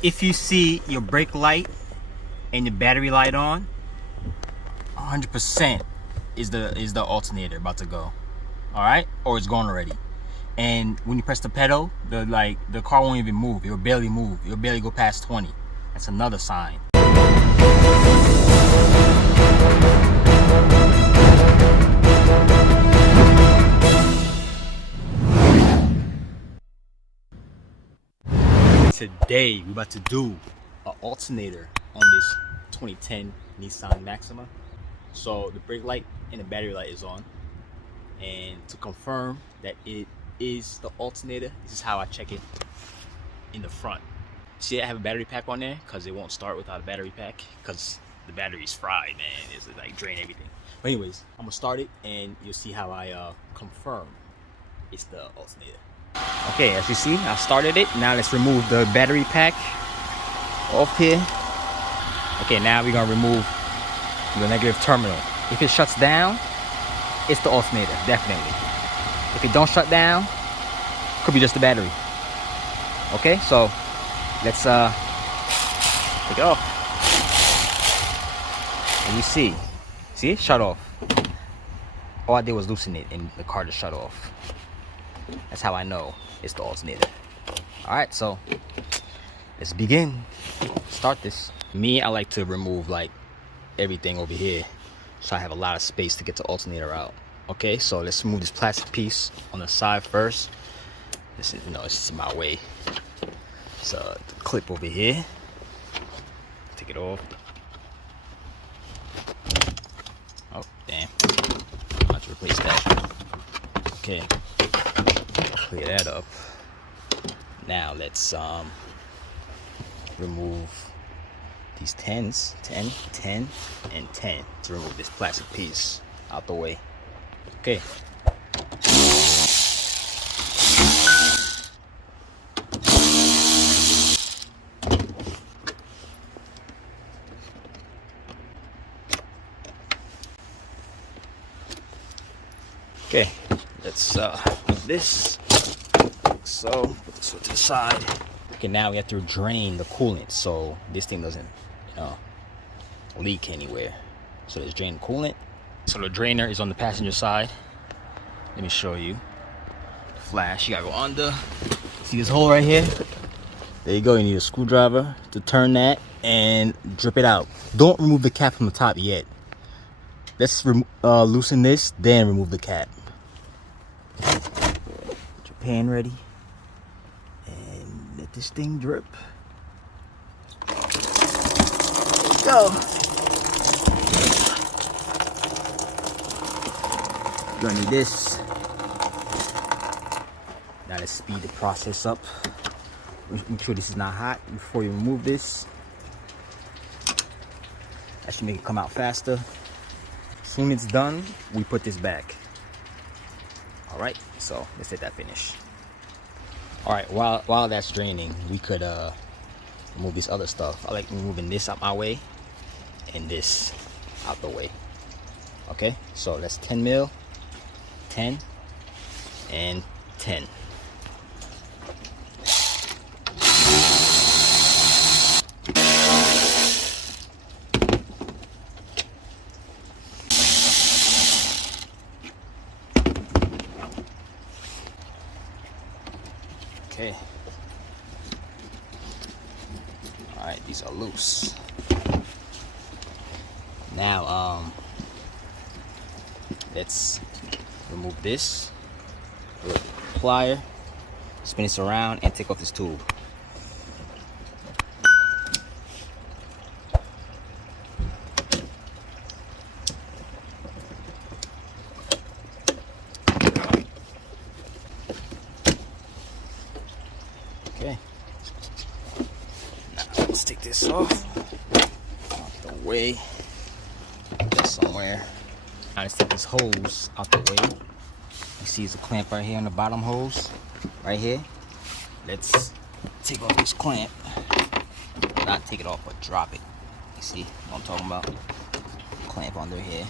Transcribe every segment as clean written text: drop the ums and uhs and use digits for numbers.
If you see your brake light and your battery light on, 100% is the alternator about to go. All right, or it's gone already. And when you press the pedal, the car won't even move. It'll barely move. It'll barely go past 20. That's another sign. Today we're about to do an alternator on this 2010 Nissan Maxima. So the brake light and the battery light is on, and to confirm that it is the alternator, this is how I check it in the front. See, I have a battery pack on there because it won't start without a battery pack because the battery's fried, man. It's like drain everything. But anyways, I'm gonna start it and you'll see how I confirm it's the alternator. Okay, as you see, I started it. Now let's remove the battery pack off here. Okay, now we're gonna remove the negative terminal. If it shuts down, it's the alternator, definitely. If it don't shut down, could be just the battery. Okay, so let's take it off. And you see it shut off. All I did was loosen it and the car just shut off. That's how I know it's the alternator. All right, so let's begin. Start this. Me, I like to remove like everything over here, so I have a lot of space to get the alternator out. Okay, so let's remove this plastic piece on the side first. This is, it's just in my way. So the clip over here. Take it off. Oh damn! I have to replace that. Okay. Clear that up. Now let's remove these 10s, 10, 10, and 10 to remove this plastic piece out the way. Okay. Okay, let's move this. So put this one to the side. Okay, now we have to drain the coolant so this thing doesn't, leak anywhere. So let's drain the coolant. So the drainer is on the passenger side. Let me show you. The flash, you gotta go under. See this hole right here? There you go. You need a screwdriver to turn that and drip it out. Don't remove the cap from the top yet. Let's loosen this, then remove the cap. Get your pan ready and let this thing drip. Let's go. You're gonna need this. Now let's speed the process up. Make sure this is not hot before you remove this. That should make it come out faster. As soon as it's done, we put this back. All right, so let's let that finish. All right, while that's draining, we could remove this other stuff. I like removing this out my way and this out the way. Okay, so that's 10 mil, 10, and 10. Okay. All right, these are loose. Now, let's remove this with a plier, spin this around, and take off this tube. Okay. Now let's take this off the way. Somewhere. Now let's take this hose out the way. You see there's a clamp right here on the bottom hose. Right here. Let's take off this clamp. Not take it off, but drop it. You see what I'm talking about? Clamp under here.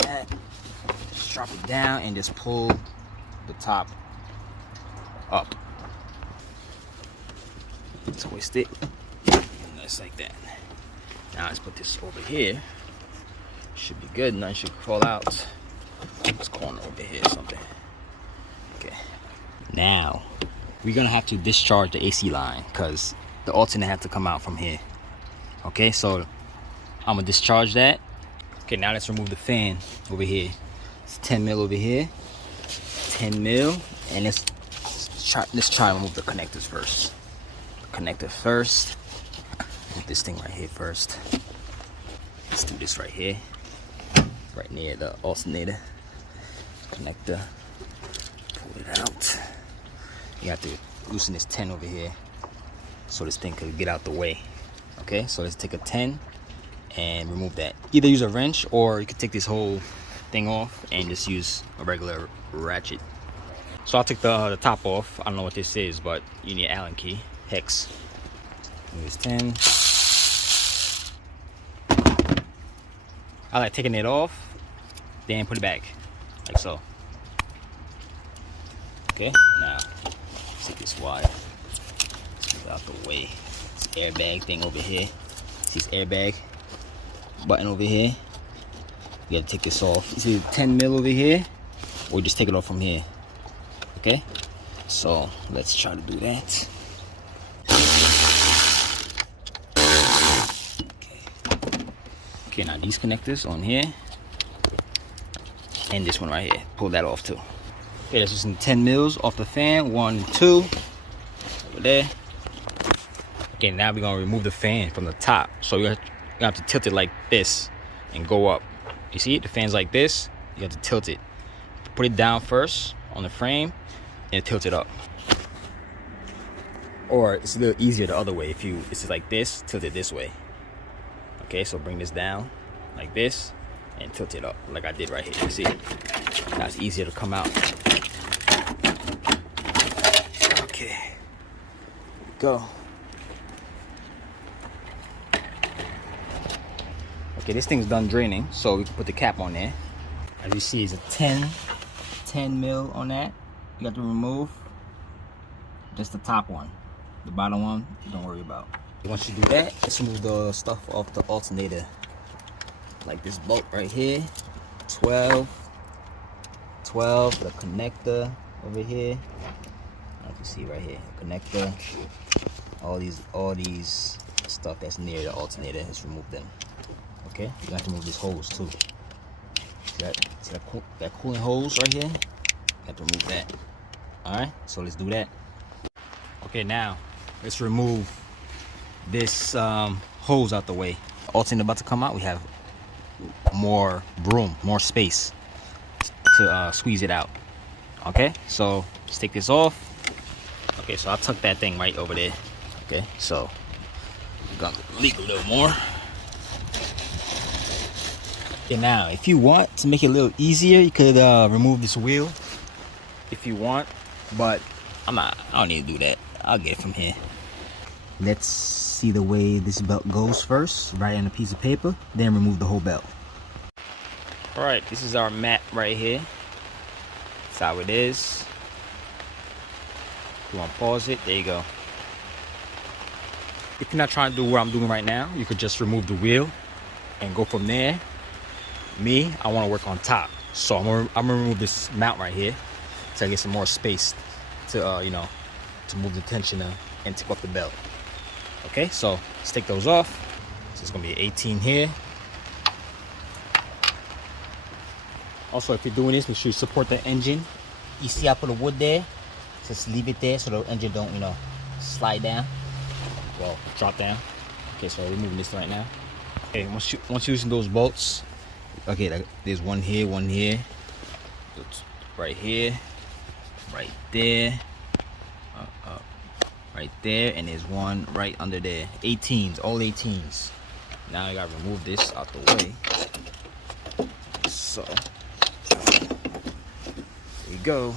That. Just drop it down and just pull the top up. twist it, just like that. Now let's put this over here. Should be good, nothing should fall out. This corner over here or something. Okay. Now we're gonna have to discharge the AC line because the alternator has to come out from here. Okay, so I'm gonna discharge that. Okay, now let's remove the fan over here. It's 10 mil over here, 10 mil, and let's try to remove the connectors first. The connector first. Move this thing right here first. Let's do this right here, right near the alternator connector. Pull it out. You have to loosen this 10 over here so this thing could get out the way. Okay, so let's take a 10 and remove that. Either use a wrench or you could take this whole thing off and just use a regular ratchet. So I'll take the top off. I don't know what this is, but you need an Allen key, hex. Here's 10. I like taking it off, then put it back, like so. Okay, now let's take this wire. Let's move it out the way. This airbag thing over here. See this airbag button over here? You gotta take this off. You see the 10 mil over here? Or just take it off from here. Okay? So let's try to do that. Okay, now these connectors on here. And this one right here. Pull that off too. Okay, that's just some 10 mils off the fan. 1, 2. Over there. Okay, now we're gonna remove the fan from the top. So you have to tilt it like this and go up. You see it? The fan's like this. You have to tilt it. Put it down first on the frame and tilt it up. Or it's a little easier the other way. If it's like this, tilt it this way. Okay, so bring this down like this and tilt it up like I did right here. You see? Now it's easier to come out. Okay. Go. Okay, this thing's done draining, so we can put the cap on there. As you see, it's a 10 mil on that. You got to remove just the top one. The bottom one, don't worry about. Once you do that, let's remove the stuff off the alternator. Like this bolt right here, 12, the connector over here. You can see right here, the connector. All these stuff that's near the alternator, let's remove them. Okay, you have to remove this hose too. See that coolant hose right here? You have to remove that. Alright, so let's do that. Okay, now let's remove this hose out the way. Alternator about to come out, we have more room, more space to squeeze it out. Okay, so let's take this off. Okay, so I'll tuck that thing right over there. Okay, so I'm gonna leak a little more. Okay, now if you want to make it a little easier, you could remove this wheel if you want, but I don't need to do that. I'll get it from here. Let's see the way this belt goes first. Write on a piece of paper, then remove the whole belt. Alright, this is our mat right here. That's how it is. If you want to pause it, there you go. If you're not trying to do what I'm doing right now, you could just remove the wheel and go from there. Me, I want to work on top, so I'm gonna remove this mount right here so I get some more space to you know, to move the tensioner and tip up the belt. Okay, so let's take those off. So it's gonna be 18 here. Also, if you're doing this, make sure you support the engine. You see I put a wood there, just leave it there so the engine don't, you know, slide down, well, drop down. Okay, so we're moving this right now. Okay, once you're using those bolts, okay, there's one here, right here, right there, right there, and there's one right under there. 18s, all 18s. Now I gotta remove this out the way. So there you go.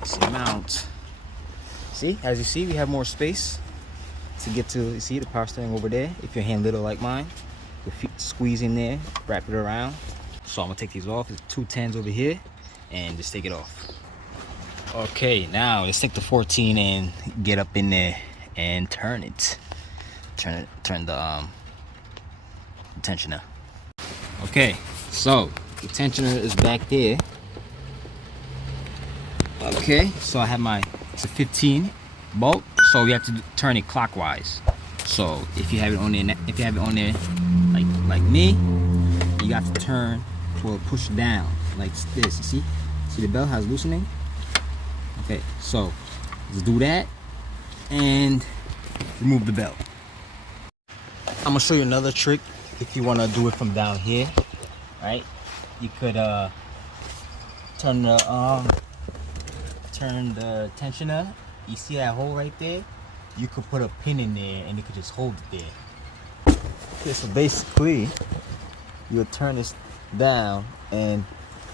It's the mount. See, as you see, we have more space to get to. You see the power steering over there. If your hand little like mine, the feet squeeze in there, wrap it around. So I'm gonna take these off. There's 2 10s over here, and just take it off. Okay, now let's take the 14 and get up in there and turn it. Turn the tensioner. Okay, so the tensioner is back there. Okay, so I have it's a 15 bolt, so we have to turn it clockwise. So if you have it on there, like me, you got to turn or push down like this. You see the belt has loosening. Okay, so let's do that and remove the belt. I'm gonna show you another trick if you want to do it from down here. Right, you could turn the tensioner. You see that hole right there? You could put a pin in there and you could just hold it there. Okay, so basically you'll turn this down and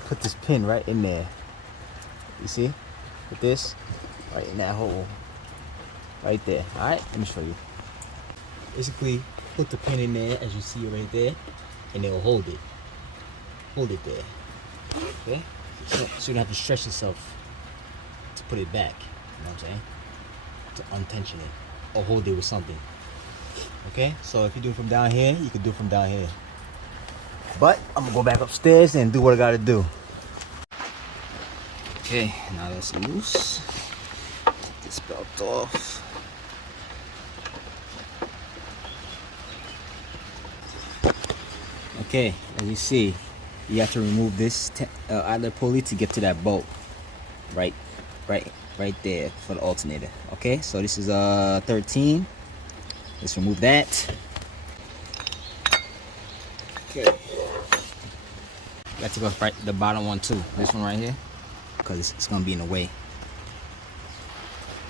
put this pin right in there. You see? Put this right in that hole right there. Alright, let me show you. Basically put the pin in there as you see it right there, and it will hold it. Hold it there. Okay? So you don't have to stretch yourself to put it back. You know what I'm saying? To untension it or hold it with something. Okay? So if you do it from down here, you can do it from down here. But I'm gonna go back upstairs and do what I gotta do. Okay, now that's loose. Take this belt off. Okay, as you see, you have to remove this idler pulley to get to that bolt. Right there for the alternator. Okay, so this is 13. Let's remove that. Okay. You got to go right the bottom one too. This one right here, because it's gonna be in the way.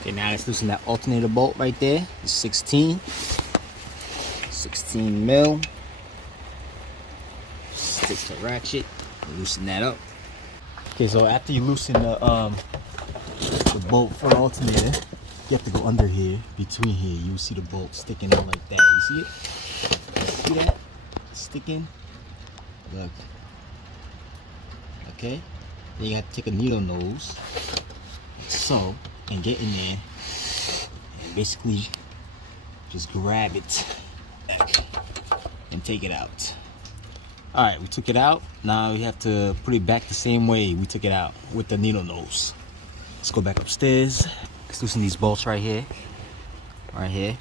Okay, now let's loosen that alternator bolt right there. It's 16 mil. Stick the ratchet. Loosen that up. Okay, so after you loosen the bolt for the alternator, you have to go under here, between here. You'll see the bolt sticking out like that. You see it? See that? Sticking. Look. Okay. Then you have to take a needle nose, so, and get in there, and basically just grab it and take it out. Alright, we took it out. Now we have to put it back the same way we took it out, with the needle nose. Let's go back upstairs. Let's loosen these bolts right here. Right here.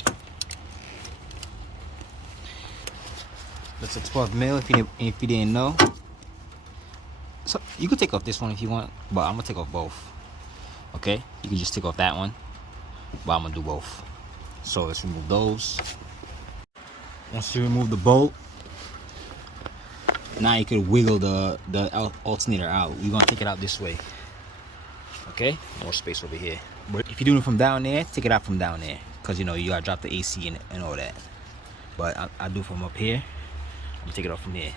That's a 12 mil if you didn't know. So you can take off this one if you want, but I'm gonna take off both. Okay? You can just take off that one, but I'm gonna do both. So let's remove those. Once you remove the bolt, now you can wiggle the alternator out. We're gonna take it out this way. Okay, more space over here. But if you're doing it from down there, take it out from down there, because you know you gotta drop the AC and all that. But I do from up here. I'm gonna take it off from here.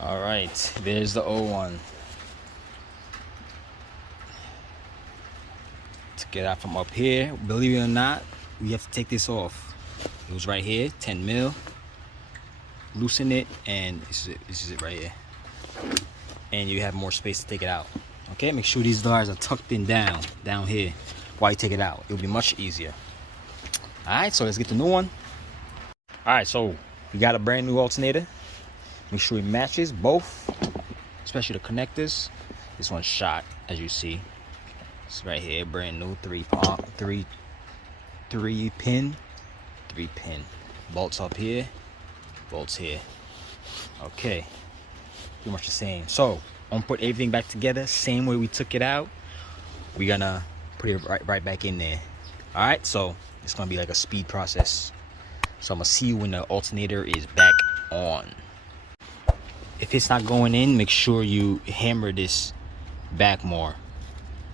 All right, there's the old one. Took it out from up here. Believe it or not, we have to take this off. It was right here, 10 mil. Loosen it, and this is it right here. And you have more space to take it out. Okay, make sure these wires are tucked in down here while you take it out. It'll be much easier. Alright, so let's get the new one. Alright, so we got a brand new alternator. Make sure it matches both, especially the connectors. This one's shot, as you see. It's right here, brand new, three pin. Bolts up here, bolts here. Okay, pretty much the same. So I'm gonna put everything back together, same way we took it out. We're gonna put it right back in there. All right, so it's gonna be like a speed process. So I'm gonna see you when the alternator is back on. If it's not going in, make sure you hammer this back more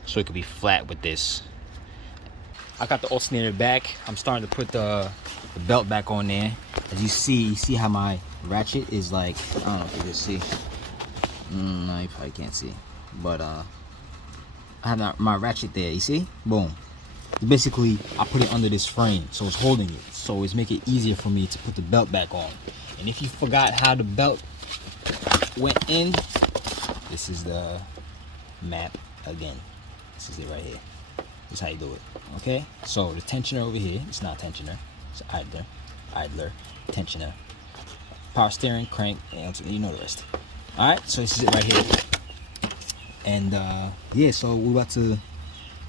so it could be flat with this. I got the alternator back. I'm starting to put the belt back on there. As you see how my ratchet is like, I don't know if you can see. No, you probably can't see. But I have my ratchet there, you see? Boom. Basically, I put it under this frame, so it's holding it. So it's making it easier for me to put the belt back on. And if you forgot how the belt went in, this is the map again. This is it right here. This is how you do it. Okay, so the tensioner over here, it's not a tensioner, it's idler, tensioner, power steering, crank, and you know the rest. All right, so this is it right here. And yeah, so we're about to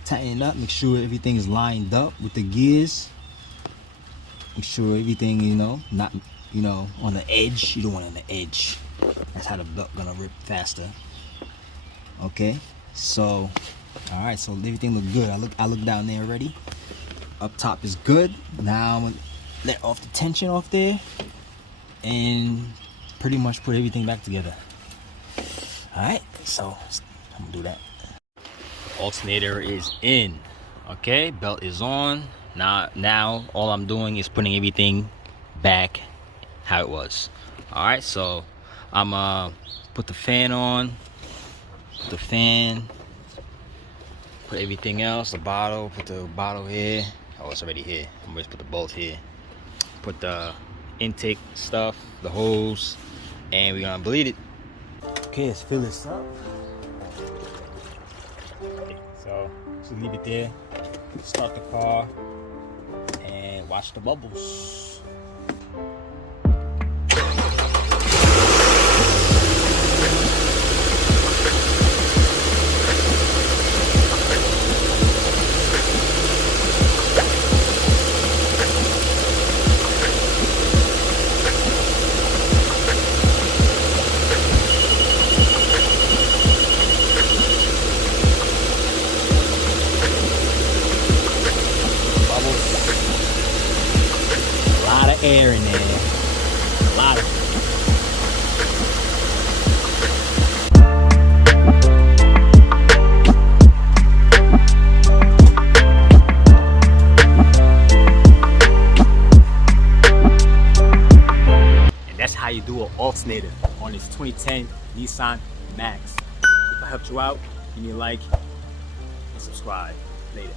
tighten it up, make sure everything is lined up with the gears, make sure everything, you know, not, you know, on the edge. You don't want it on the edge. That's how the belt gonna rip faster. Okay, so all right, so everything look good. I look down there already. Up top is good. Now I'm gonna let off the tension off there and pretty much put everything back together. All right, so I'm gonna do that. Alternator is in. Okay, belt is on. Now all I'm doing is putting everything back how it was. All right, so I'm put the fan on. Put the fan. Put everything else. The bottle. Put the bottle here. Oh, it's already here. I'm gonna just put the bolt here. Put the intake stuff, the hose, and we're gonna bleed it. Okay, let's fill this up. Okay, so just leave it there. Start the car and watch the bubbles. A lot of air in there. A lot of. And that's how you do an alternator on this 2010 Nissan Max. If I helped you out, give me a like and subscribe. Later.